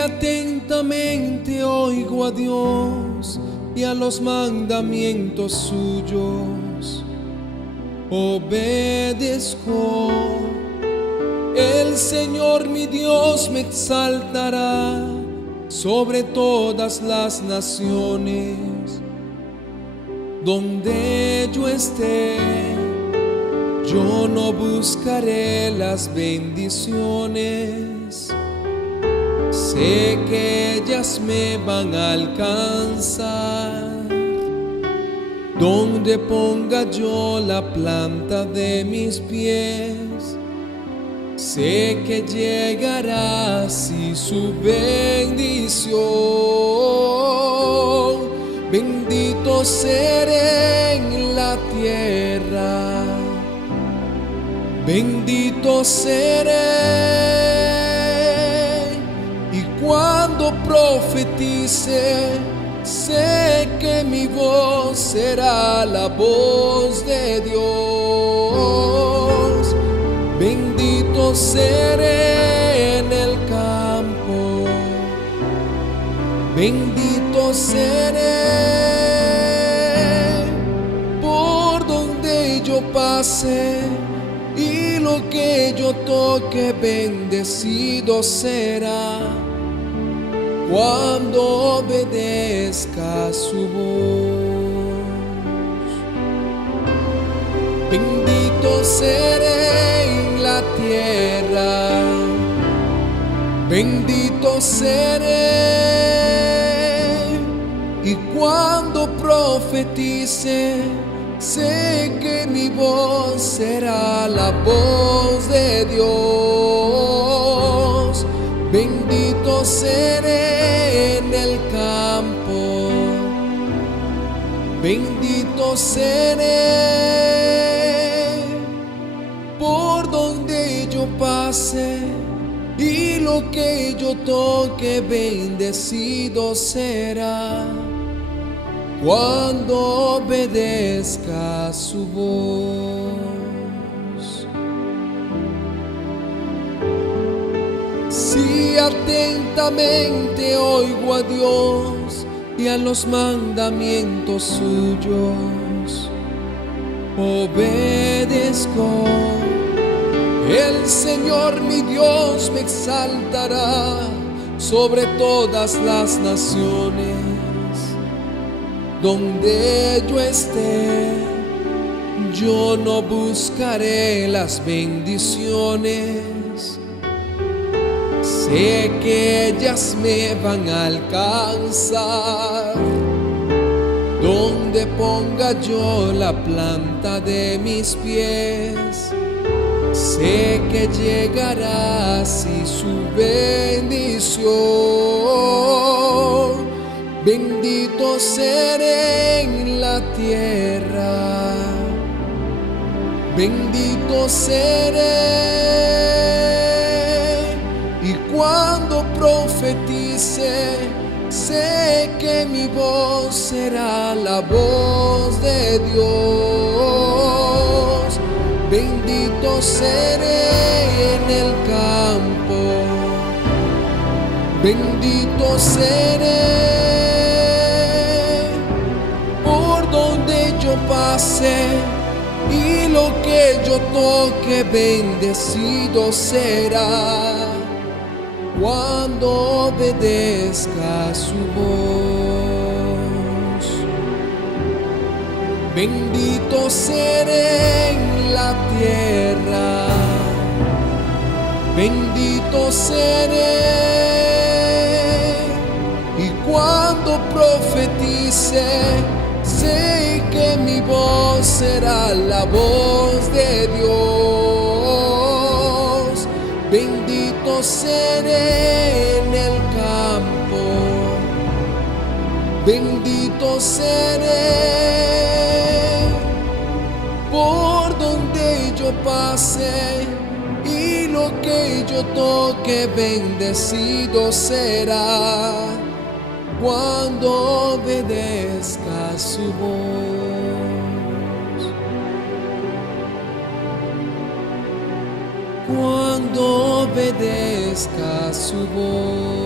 atentamente oigo a Dios y a los mandamientos suyos obedezco, el Señor mi Dios me exaltará sobre todas las naciones. Donde yo esté, yo no buscaré las bendiciones. Sé que ellas me van a alcanzar. Donde ponga yo la planta de mis pies, sé que llegará así su bendición. Bendito seré en la tierra, bendito seré. Y cuando profetice, sé que mi voz será la voz de Dios. Bendito seré en el campo, bendito seré por donde yo pase, y lo que yo toque bendecido será cuando obedezca su voz. Bendito seré en la tierra, bendito seré. Y cuando profetice, sé que mi voz será la voz de Dios. Bendito seré en el campo, bendito seré por donde yo pase, y lo que yo toque bendecido será cuando obedezca su voz. Si atentamente oigo a Dios y a los mandamientos suyos obedezco, el Señor mi Dios me exaltará sobre todas las naciones. Donde yo esté, yo no buscaré las bendiciones. Sé que ellas me van a alcanzar. Donde ponga yo la planta de mis pies, sé que llegará así su bendición. Bendito seré en la tierra, bendito seré. Y cuando profetice, sé que mi voz será la voz de Dios. Bendito seré en el campo, bendito seré por donde yo pase, y lo que yo toque bendecido será cuando obedezca su voz. Bendito seré en la tierra, bendito seré. Y cuando profetice, sé que mi voz será la voz de Dios. Bendito seré en el campo, bendito seré por donde yo pase, y lo que yo toque bendecido será cuando obedezca su voz. Cuando obedezca su voz.